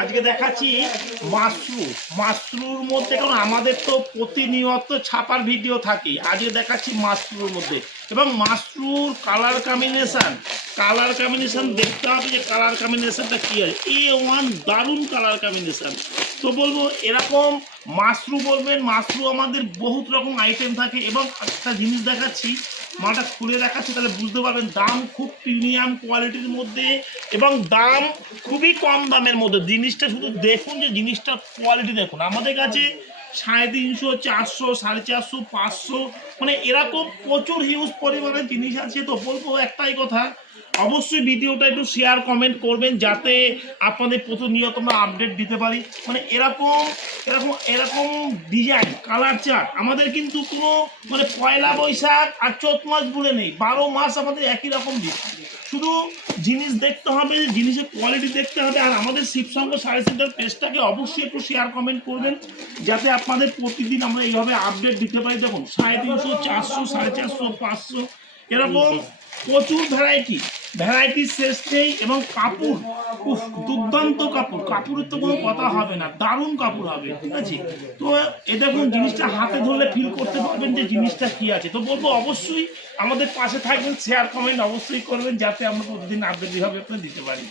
আজকে দেখাচ্ছি মাশরুর মধ্যে, কারণ আমাদের তো প্রতিনিয়ত ছাপার ভিডিও থাকে। আজকে দেখাচ্ছি মাশরুর মধ্যে, এবং মাশরুর কালার কম্বিনেশন দেখতে হবে যে কালার কম্বিনেশনটা কী আছে। A1 দারুণ কালার কম্বিনেশন। তো বলবো এরকম মাশরু বলবেন, মাশরু আমাদের বহুত রকম আইটেম থাকে। এবং একটা জিনিস দেখাচ্ছি, মালটা খুলে দেখাচ্ছি, তাহলে বুঝতে পারবেন দাম খুব প্রিমিয়াম কোয়ালিটির মধ্যে, এবং দাম খুবই কম দামের মধ্যে। জিনিসটা শুধু দেখুন, যে জিনিসটার কোয়ালিটি দেখুন। আমাদের কাছে 350, 400, 450, 500, মানে এরকম প্রচুর হিউজ পরিমাণে জিনিস আছে। তো বলবো একটাই কথা, অবশ্যই ভিডিওটা একটু শেয়ার কমেন্ট করবেন, যাতে আপনাদের প্রতিনিয়ত আমরা আপডেট দিতে পারি। মানে এরকম এরকম এরকম ডিজাইন কালার চার্ট আমাদের কিন্তু কোনো মানে পয়লা বৈশাখ আর চৈত মাস বলে নেই, 12 মাস আমাদের একই রকম দিন। শুধু জিনিস দেখতে হবে, জিনিসের কোয়ালিটি দেখতে হবে। আর আমাদের শিবসঙ্গ শাড়ি সেন্টার পেজটাকে অবশ্যই একটু শেয়ার কমেন্ট করবেন, যাতে আপনাদের প্রতিদিন আমরা এইভাবে আপডেট দিতে পারি। দেখুন 350, 400, 450, 500 এরকম প্রচুর ভ্যারাইটি শেষ নেই। এবং কাপড় দুর্দান্ত কাপড়ের তো কোনো কথা হবে না, দারুণ কাপড় হবে, ঠিক আছে। তো এ দেখুন, জিনিসটা হাতে ধরলে ফিল করতে পারবেন যে জিনিসটা কি আছে। তো বলবো অবশ্যই আমাদের পাশে থাকবেন, শেয়ার কমেন্ট অবশ্যই করবেন, যাতে আমরা প্রতিদিন আপডেট এইভাবে আপনি দিতে পারি।